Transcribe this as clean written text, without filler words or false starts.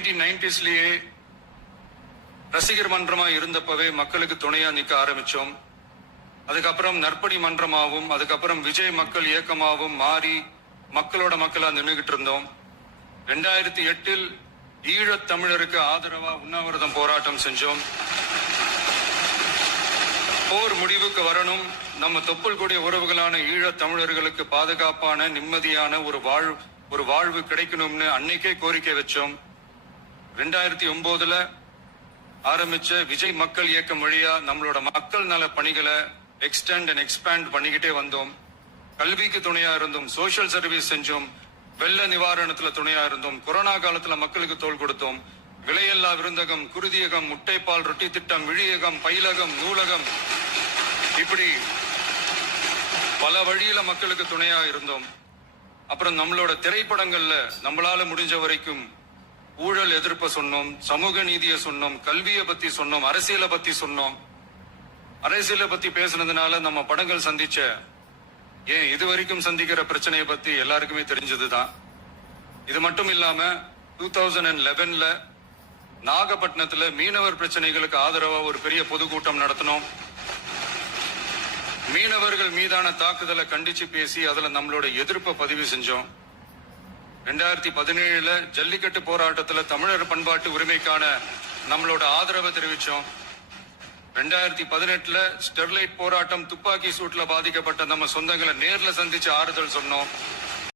1990ஸ்லயே ரசிகர் மன்றமா இருந்தப்பவே மக்களுக்கு துணையா நிக்க ஆரம்பிச்சோம். அதுக்கப்புறம் நற்பணி மன்றமாவும் அதுக்கப்புறம் விஜய் மக்கள் இயக்கமாவும் மாறி மக்களோட மக்களா நின்றுகிட்டு இருந்தோம். 2008 ஈழத் தமிழருக்கு ஆதரவா உண்ணாவிரதம் போராட்டம் செஞ்சோம். போர் முடிவுக்கு வரணும், நம்ம தொப்புள் கூடிய உறவுகளான ஈழத் தமிழர்களுக்கு பாதுகாப்பான நிம்மதியான ஒரு வாழ்வு கிடைக்கணும்னு அன்னைக்கே கோரிக்கை வச்சோம். 2009 ஆரம்பிச்ச விஜய் மக்கள் இயக்கம் வழியா நம்மளோட மக்கள் நல பணிகளை எக்ஸ்டெண்ட் அண்ட் எக்ஸ்பேண்ட் பண்ணிக்கிட்டே வந்தோம். கல்விக்கு துணையா இருந்தோம், சோசியல் சர்வீஸ் செஞ்சோம், வெள்ள நிவாரணத்துல துணையா இருந்தோம், கொரோனா காலத்துல மக்களுக்கு தோள் கொடுத்தோம். விலையில்லா விருந்தகம், குருதியகம், முட்டைப்பால் ரொட்டி திட்டம், விழியகம், பயிலகம், நூலகம், இப்படி பல வழியில மக்களுக்கு துணையா இருந்தோம். அப்புறம் நம்மளோட திரைப்படங்கள்ல நம்மளால முடிஞ்ச வரைக்கும் ஊழல் எதிர்ப்ப சொன்னோம், சமூக நீதியை சொன்னோம், கல்வியை பத்தி சொன்னோம், அரசியலை பத்தி சொன்னோம். அரசியலை பத்தி பேசுனதுனால நம்ம படங்கள் சந்திச்ச இதுவரைக்கும் சந்திக்கிற பிரச்சனையை பத்தி எல்லாருக்குமே தெரிஞ்சதுதான். இது மட்டும் இல்லாம 2011 நாகப்பட்டினத்துல மீனவர் பிரச்சனைகளுக்கு ஆதரவா ஒரு பெரிய பொதுக்கூட்டம் நடத்தினோம். மீனவர்கள் மீதான தாக்குதலை கண்டிச்சு பேசி அதுல நம்மளோட எதிர்ப்பை பதிவு செஞ்சோம். 2017 ஜல்லிக்கட்டு போராட்டத்துல தமிழர் பண்பாட்டு உரிமைக்கான நம்மளோட ஆதரவை தெரிவிச்சோம். 2018 ஸ்டெர்லைட் போராட்டம், துப்பாக்கி சூட்ல பாதிக்கப்பட்ட நம்ம சொந்தங்களை நேர்ல சந்திச்சு ஆறுதல் சொன்னோம்.